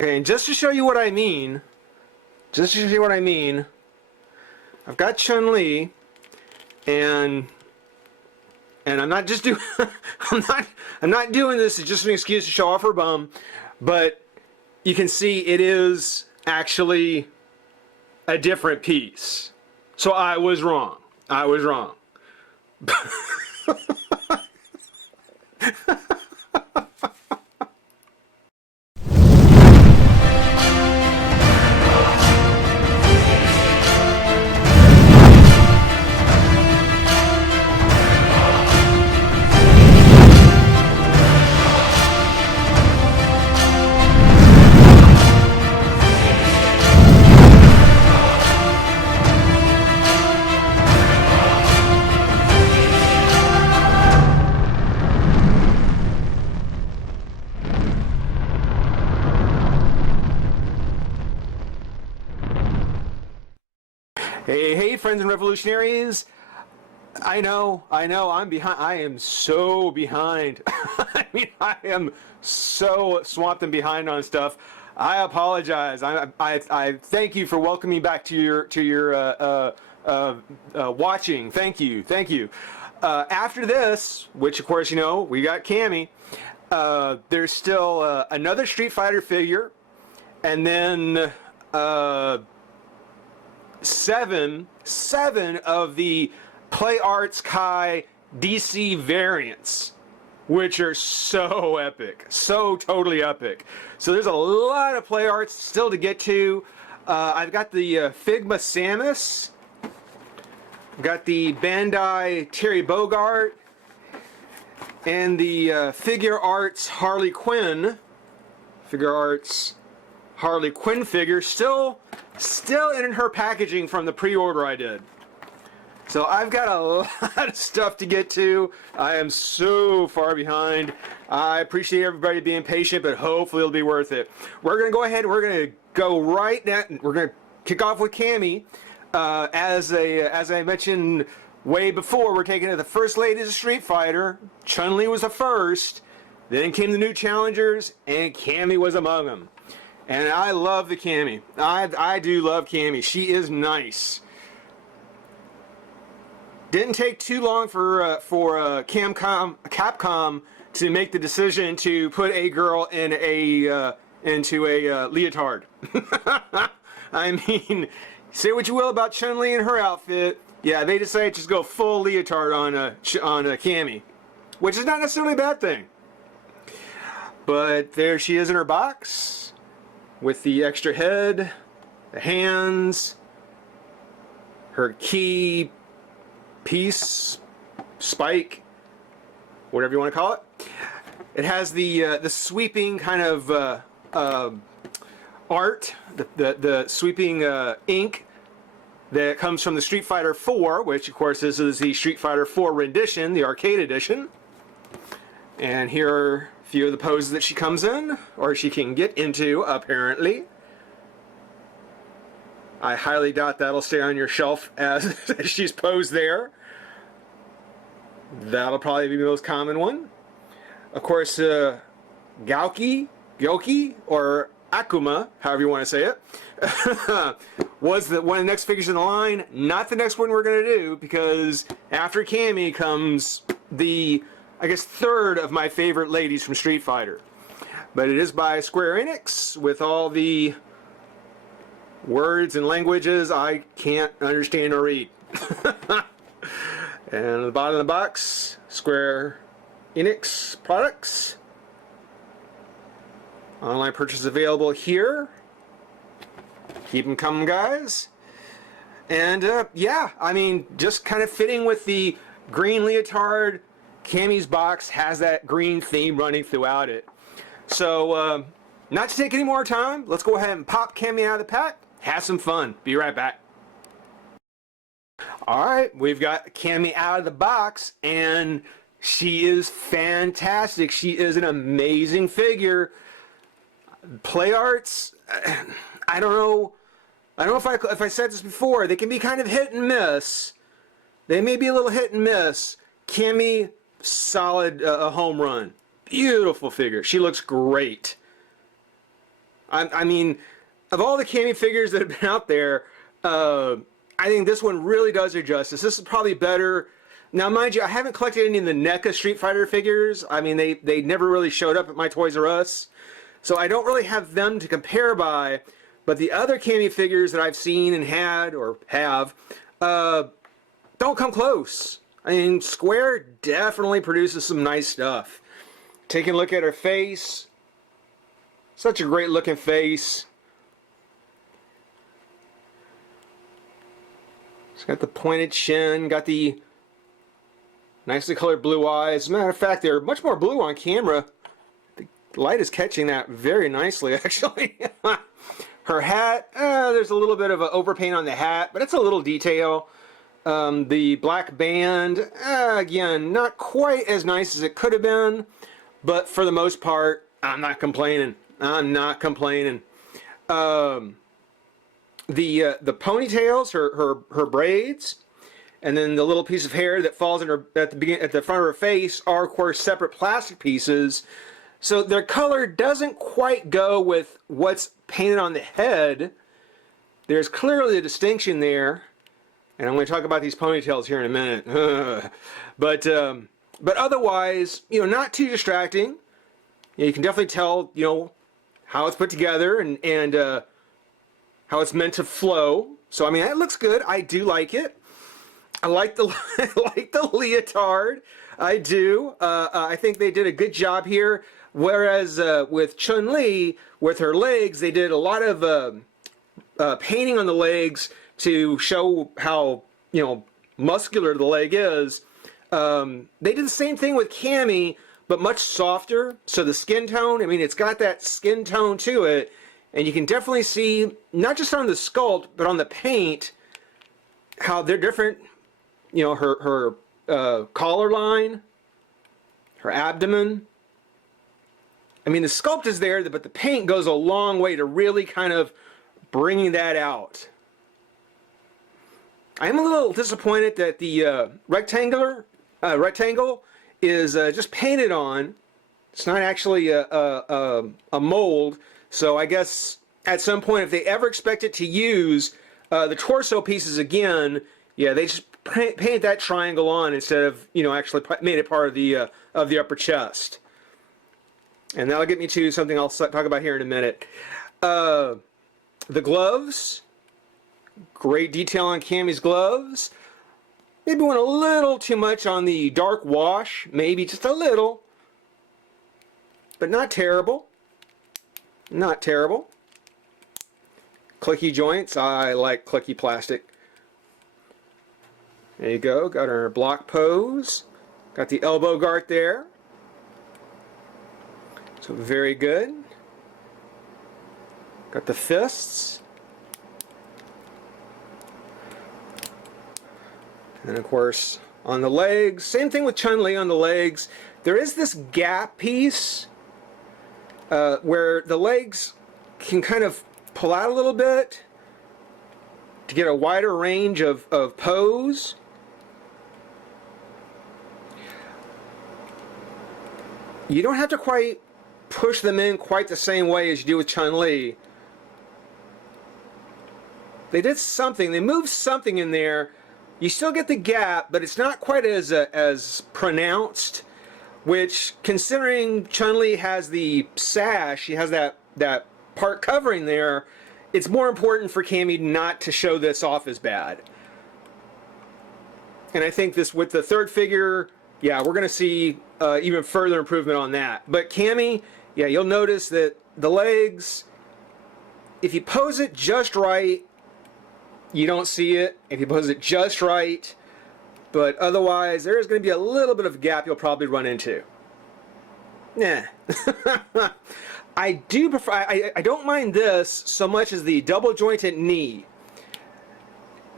Okay, and just to show you what I mean, I've got Chun-Li, and I'm not just doing I'm not doing this as just an excuse to show off her bum, but you can see it is actually a different piece. So I was wrong. I was wrong. Hey, friends and revolutionaries. I know, I'm behind. I am so behind. I mean, I am so swamped and behind on stuff. I apologize. I thank you for welcoming me back to your watching. Thank you. After this, which of course you know, we got Cammy. There's still another Street Fighter figure, and then seven of the Play Arts Kai DC variants, which are so epic, so totally epic. So there's a lot of Play Arts still to get to. I've got the Figma Samus, got the Bandai Terry Bogart, and the Figure Arts Harley Quinn. Figure still in her packaging from the pre-order I did. So I've got a lot of stuff to get to. I am so far behind. I appreciate everybody being patient, but hopefully it'll be worth it. We're going to go ahead and we're going to go right now. We're going to kick off with Cammy. As I mentioned way before, we're taking it the first ladies of Street Fighter. Chun-Li was the first. Then came the new challengers, and Cammy was among them. And I love the Cammy. I do love Cammy. She is nice. Didn't take too long for Capcom to make the decision to put a girl in into a leotard. I mean, say what you will about Chun-Li and her outfit. Yeah, they decided to just go full leotard on a Cammy, which is not necessarily a bad thing. But there she is in her box, with the extra head, the hands, her key piece, spike, whatever you want to call it. It has the sweeping kind of art, the sweeping ink that comes from the Street Fighter 4, which of course this is the Street Fighter 4 rendition, the arcade edition. And here are a few of the poses that she comes in, or she can get into, apparently. I highly doubt that'll stay on your shelf as she's posed there. That'll probably be the most common one. Of course, Gyoki, or Akuma, however you want to say it, was one of the next figures in the line. Not the next one we're going to do, because after Cammy comes the, I guess, third of my favorite ladies from Street Fighter. But it is by Square Enix, with all the words and languages I can't understand or read. And at the bottom of the box, Square Enix products. Online purchase available here. Keep them coming, guys. And yeah, I mean, just kind of fitting with the green leotard. Cammy's box has that green theme running throughout it. So, not to take any more time, let's go ahead and pop Cammy out of the pack. Have some fun. Be right back. Alright, we've got Cammy out of the box, and she is fantastic. She is an amazing figure. Play Arts, I don't know if I said this before, they can be kind of hit and miss. They may be a little hit and miss. Cammy, solid home run. Beautiful figure. She looks great. I mean, of all the cami figures that have been out there, I think this one really does her justice. This is probably better. Now, mind you, I haven't collected any of the NECA Street Fighter figures. I mean, they never really showed up at my Toys R Us, so I don't really have them to compare by. But the other cami figures that I've seen and had or have don't come close. I mean, Square definitely produces some nice stuff. Taking a look at her face, such a great looking face. It's got the pointed chin, got the nicely colored blue eyes. As a matter of fact, they're much more blue on camera. The light is catching that very nicely, actually. Her hat, there's a little bit of an overpaint on the hat, but it's a little detail. The black band, again, not quite as nice as it could have been, but for the most part, I'm not complaining. I'm not complaining. The ponytails, her braids, and then the little piece of hair that falls in her at the front of her face are, of course, separate plastic pieces. So their color doesn't quite go with what's painted on the head. There's clearly a distinction there, and I'm going to talk about these ponytails here in a minute. But otherwise, you know, not too distracting. You know, you can definitely tell, you know, how it's put together and how it's meant to flow. So I mean, it looks good. I do like it. I like the I like the leotard. I do. I think they did a good job here. Whereas with Chun-Li, with her legs, they did a lot of painting on the legs to show how, you know, muscular the leg is. They did the same thing with Cammy, but much softer. So the skin tone, I mean, it's got that skin tone to it, and you can definitely see, not just on the sculpt, but on the paint, how they're different. You know, her collar line, her abdomen. I mean, the sculpt is there, but the paint goes a long way to really kind of bringing that out. I am a little disappointed that the rectangle is just painted on. It's not actually a mold. So I guess at some point, if they ever expect it to use the torso pieces again, yeah, they just painted that triangle on instead of, you know, actually made it part of the upper chest. And that'll get me to something I'll talk about here in a minute. The gloves, great detail on Cammy's gloves. Maybe went a little too much on the dark wash, maybe just a little, but not terrible. Not terrible. Clicky joints, I like clicky plastic. There you go, got our block pose. Got the elbow guard there. So very good. Got the fists. And of course, on the legs, same thing with Chun-Li on the legs. There is this gap piece where the legs can kind of pull out a little bit to get a wider range of pose. You don't have to quite push them in quite the same way as you do with Chun-Li. They did something, they moved something in there. You still get the gap, but it's not quite as pronounced, which, considering Chun-Li has the sash, she has that part covering there, it's more important for Cammy not to show this off as bad. And I think this, with the third figure, yeah, we're going to see even further improvement on that. But Cammy, yeah, you'll notice that the legs, if you pose it just right, you don't see it. If you pose it just right, but otherwise, there is going to be a little bit of gap you'll probably run into. Nah. I do prefer, I don't mind this so much as the double jointed knee.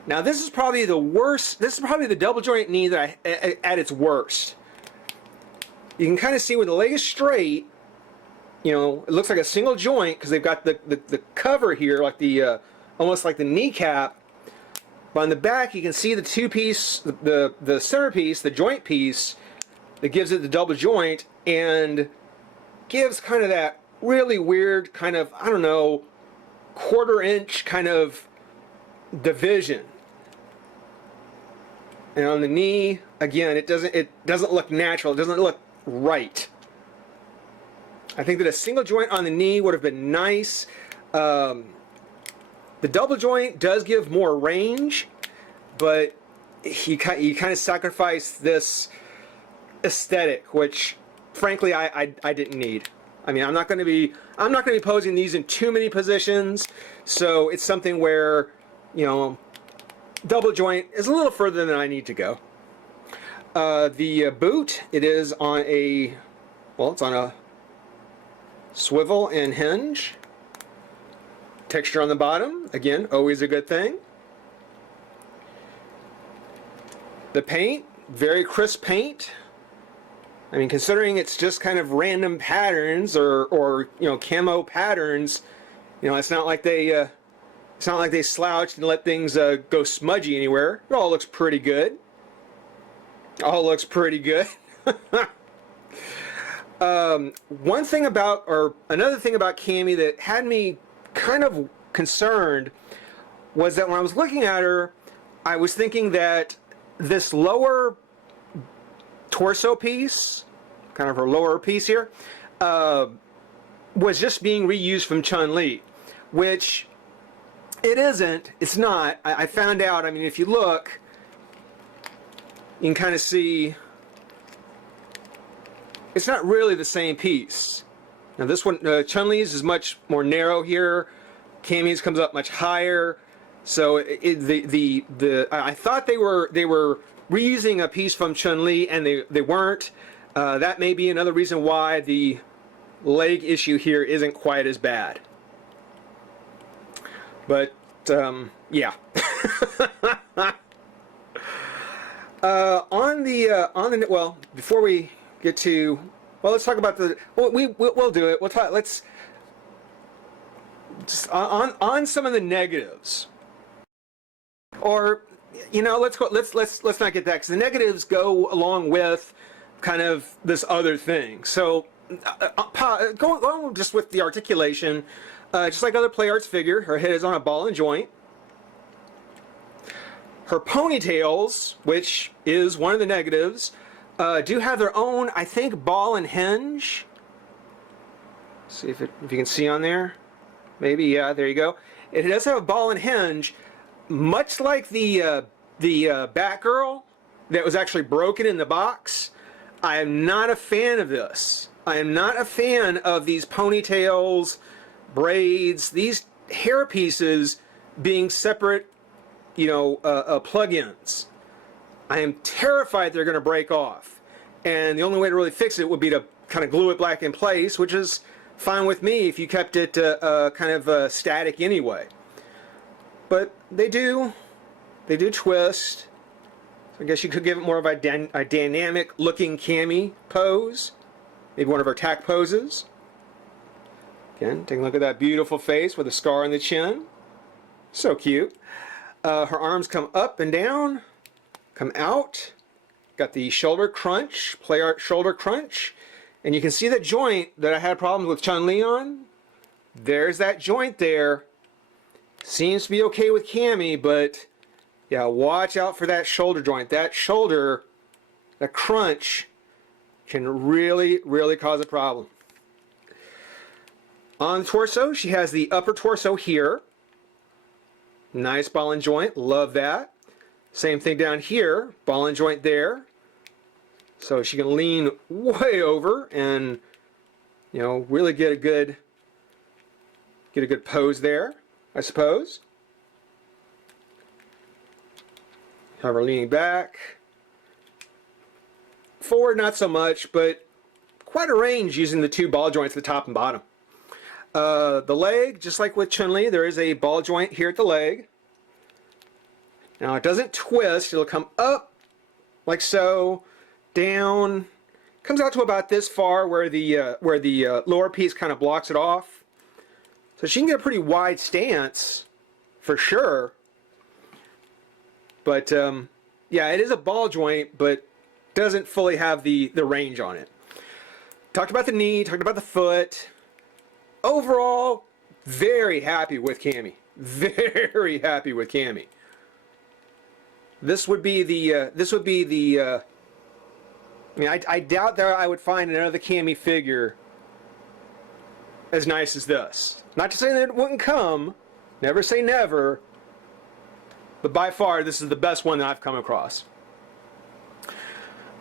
Now this is probably the worst, this is probably the double joint knee that at its worst. You can kind of see when the leg is straight, you know, it looks like a single joint because they've got the cover here, like the, almost like the kneecap. But on the back, you can see the two-piece, the centerpiece, the joint piece that gives it the double joint and gives kind of that really weird kind of, I don't know, quarter-inch kind of division. And on the knee, again, it doesn't look natural. It doesn't look right. I think that a single joint on the knee would have been nice. The double joint does give more range, but you kind of sacrifice this aesthetic, which frankly I didn't need. I mean, I'm not going to be posing these in too many positions, so it's something where, you know, double joint is a little further than I need to go. The boot, it is on a, well, it's on a swivel and hinge. Texture on the bottom, again, always a good thing. The paint, very crisp paint. I mean, considering it's just kind of random patterns or you know, camo patterns, you know, it's not like they slouched and let things go smudgy anywhere. It all looks pretty good. All looks pretty good. One thing about, or another thing about Cami that had me kind of concerned was that when I was looking at her, I was thinking that this lower torso piece, kind of her lower piece here, was just being reused from Chun-Li, which it isn't. It's not. I found out, I mean, if you look, you can kind of see it's not really the same piece. Now this one, Chun-Li's is much more narrow here. Cami's comes up much higher. So I thought they were reusing a piece from Chun-Li, and they weren't. That may be another reason why the leg issue here isn't quite as bad. But yeah. On the well, before we get to, well, let's talk about the, well, we'll do it. We'll talk. Let's just on some of the negatives. Or, you know, let's not get that, because the negatives go along with kind of this other thing. So going just with the articulation, just like other play arts figure, her head is on a ball and joint. Her ponytails, which is one of the negatives, do have their own, I think, ball and hinge. See if you can see on there. Maybe, yeah, there you go. It does have a ball and hinge, much like the Batgirl that was actually broken in the box. I am not a fan of this. I am not a fan of these ponytails, braids, these hair pieces being separate, you know, plug-ins. I am terrified they're going to break off. And the only way to really fix it would be to kind of glue it back in place, which is fine with me if you kept it kind of static anyway. But they do twist. So I guess you could give it more of a dynamic looking cami pose. Maybe one of her tack poses. Again, take a look at that beautiful face with a scar on the chin. So cute. Her arms come up and down, come out. Got the shoulder crunch, play art shoulder crunch. And you can see that joint that I had problems with Chun-Li on. There's that joint there. Seems to be okay with Cami, but yeah, watch out for that shoulder joint. That shoulder, that crunch, can really, really cause a problem. On the torso, she has the upper torso here. Nice ball and joint, love that. Same thing down here, ball and joint there. So she can lean way over and, you know, really get a good pose there, I suppose. Have her leaning back. Forward, not so much, but quite a range using the two ball joints at the top and bottom. The leg, just like with Chun-Li, there is a ball joint here at the leg. Now it doesn't twist, it'll come up like so, down, comes out to about this far where the lower piece kind of blocks it off. So she can get a pretty wide stance for sure. But yeah, it is a ball joint, but doesn't fully have the range on it. Talked about the knee, talked about the foot. overall, very happy with Cammy. Very happy with Cammy. This would be the. I mean, I doubt that I would find another Cammy figure as nice as this. Not to say that it wouldn't come. Never say never. But by far, this is the best one that I've come across.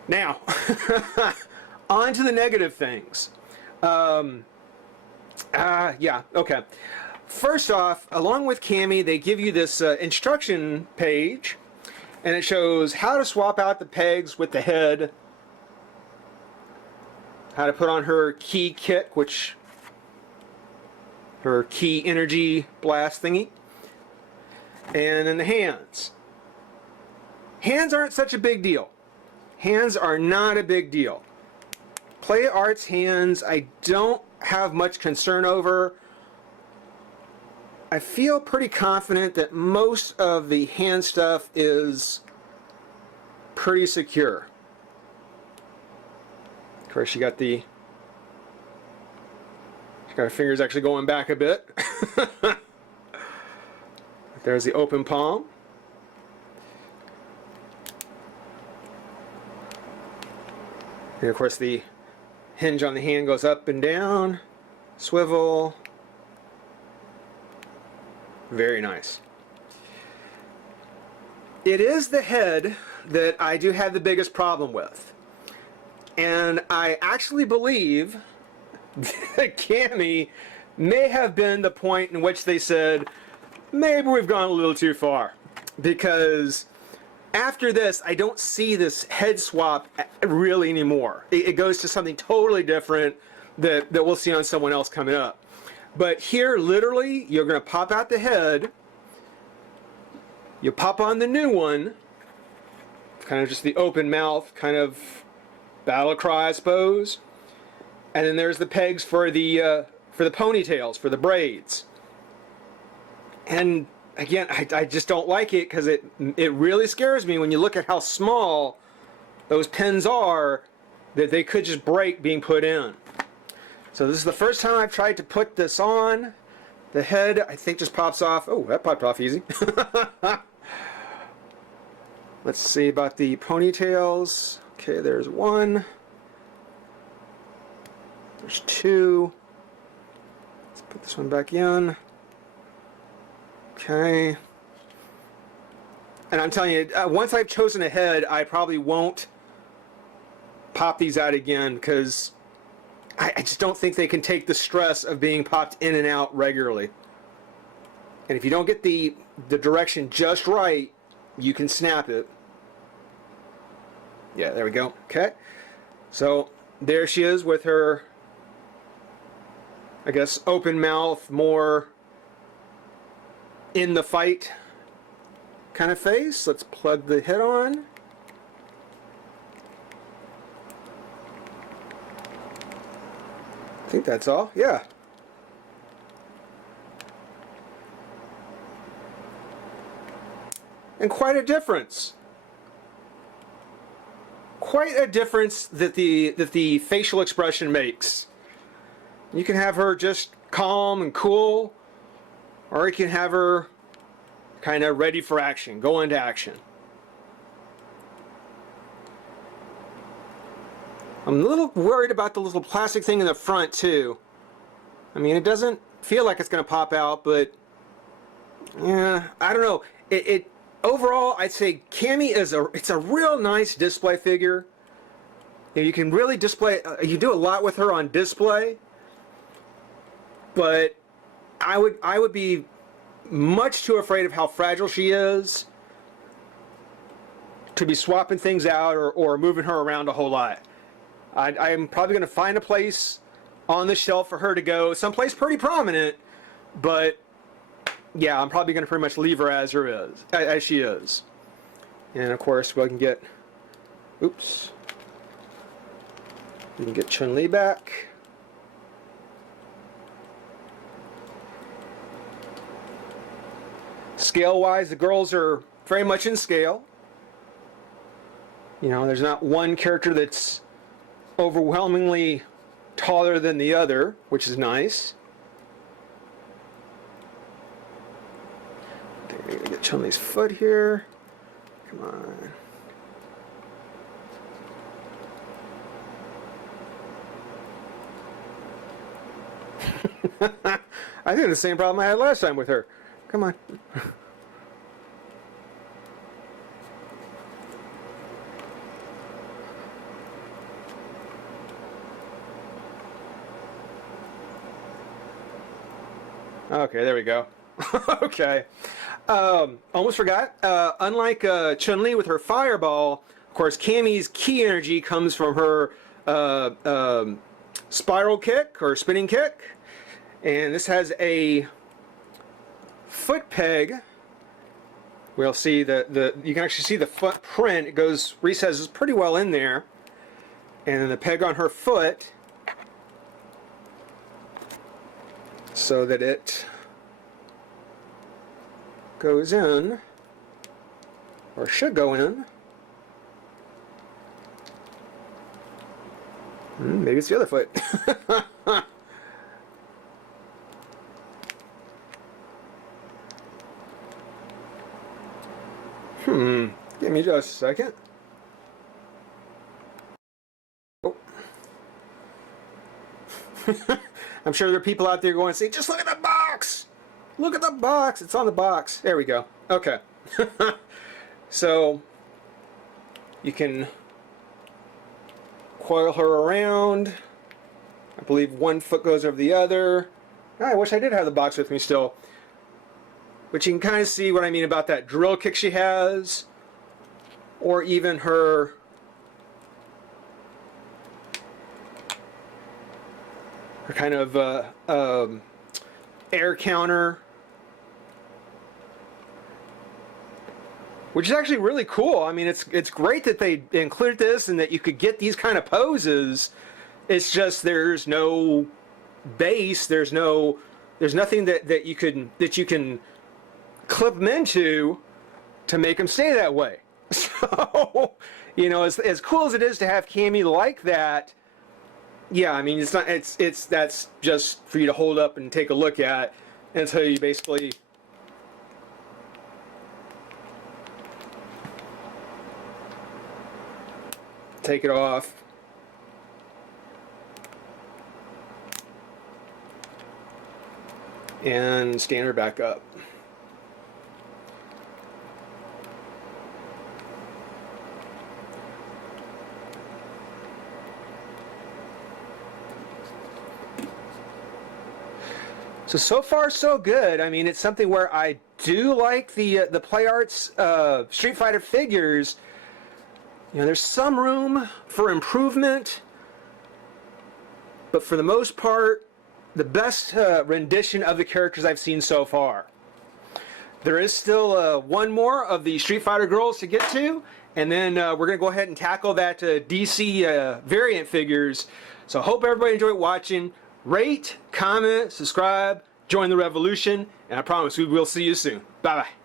Now, on to the negative things. Yeah, okay. First off, along with Cammy, they give you this instruction page, and it shows how to swap out the pegs with the head, how to put on her key kick, which her key energy blast thingy, and then the hands. Hands aren't such a big deal. Hands are not a big deal. Play Arts hands, I don't have much concern over. I feel pretty confident that most of the hand stuff is pretty secure. Of course, she got her fingers actually going back a bit. There's the open palm. And of course the hinge on the hand goes up and down, swivel. Very nice. It is the head that I do have the biggest problem with. And I actually believe that Cammy may have been the point in which they said, maybe we've gone a little too far. Because after this, I don't see this head swap really anymore. It goes to something totally different that we'll see on someone else coming up. But here, literally, you're going to pop out the head. You pop on the new one. Kind of just the open mouth, kind of battle cry, I suppose. And then there's the pegs for the ponytails, for the braids. And again, I just don't like it because it really scares me when you look at how small those pins are, that they could just break being put in. So this is the first time I've tried to put this on. The head, I think, just pops off. Oh, that popped off easy. Let's see about the ponytails. Okay, there's one. There's two. Let's put this one back in. Okay. And I'm telling you, once I've chosen a head, I probably won't pop these out again because I just don't think they can take the stress of being popped in and out regularly. And if you don't get the direction just right, you can snap it. Yeah, there we go. Okay. So there she is with her, I guess, open mouth, more in the fight kind of face. Let's plug the head on. I think that's all. Yeah. And quite a difference. Quite a difference that the facial expression makes. You can have her just calm and cool, or you can have her kind of ready for action, go into action. I'm a little worried about the little plastic thing in the front too. I mean, it doesn't feel like it's going to pop out, but yeah, I don't know. Overall, I'd say Cammy it's a real nice display figure. You can really display. You do a lot with her on display, but I would be much too afraid of how fragile she is to be swapping things out or moving her around a whole lot. I'm probably going to find a place on the shelf for her to go, someplace pretty prominent, but yeah, I'm probably going to pretty much leave her as she is. And of course, we can get, oops, we can get Chun-Li back. Scale-wise, the girls are very much in scale. You know, there's not one character that's overwhelmingly taller than the other, which is nice. I think we're gonna get Chun-Li's foot here. Come on. I think the same problem I had last time with her. Come on. Okay, there we go. Okay. Almost forgot. Unlike Chun-Li with her fireball, of course, Cammy's ki energy comes from her spiral kick or spinning kick. And this has a foot peg. We'll see you can actually see the footprint. It recesses pretty well in there. And then the peg on her foot, so that it goes in, or should go in. Maybe it's the other foot. Give me just a second. Oh. I'm sure there are people out there going to say, just look at the box! Look at the box! It's on the box. There we go. Okay. So, you can coil her around. I believe one foot goes over the other. I wish I did have the box with me still. But you can kind of see what I mean about that drill kick she has. Or even her kind of air counter, which is actually really cool. I mean, it's great that they included this and that you could get these kind of poses. It's just there's no base, there's nothing that you can clip them into to make them stay that way. So, you know, as cool as it is to have Cammy like that, yeah, I mean, that's just for you to hold up and take a look at until you basically take it off. And stand her back up. So far so good. I mean, it's something where I do like the Play Arts Street Fighter figures. You know, there's some room for improvement, but for the most part, the best rendition of the characters I've seen so far. There is still one more of the Street Fighter girls to get to, and then we're going to go ahead and tackle that DC variant figures. So I hope everybody enjoyed watching. Rate, comment, subscribe, join the revolution, and I promise we will see you soon. Bye-bye.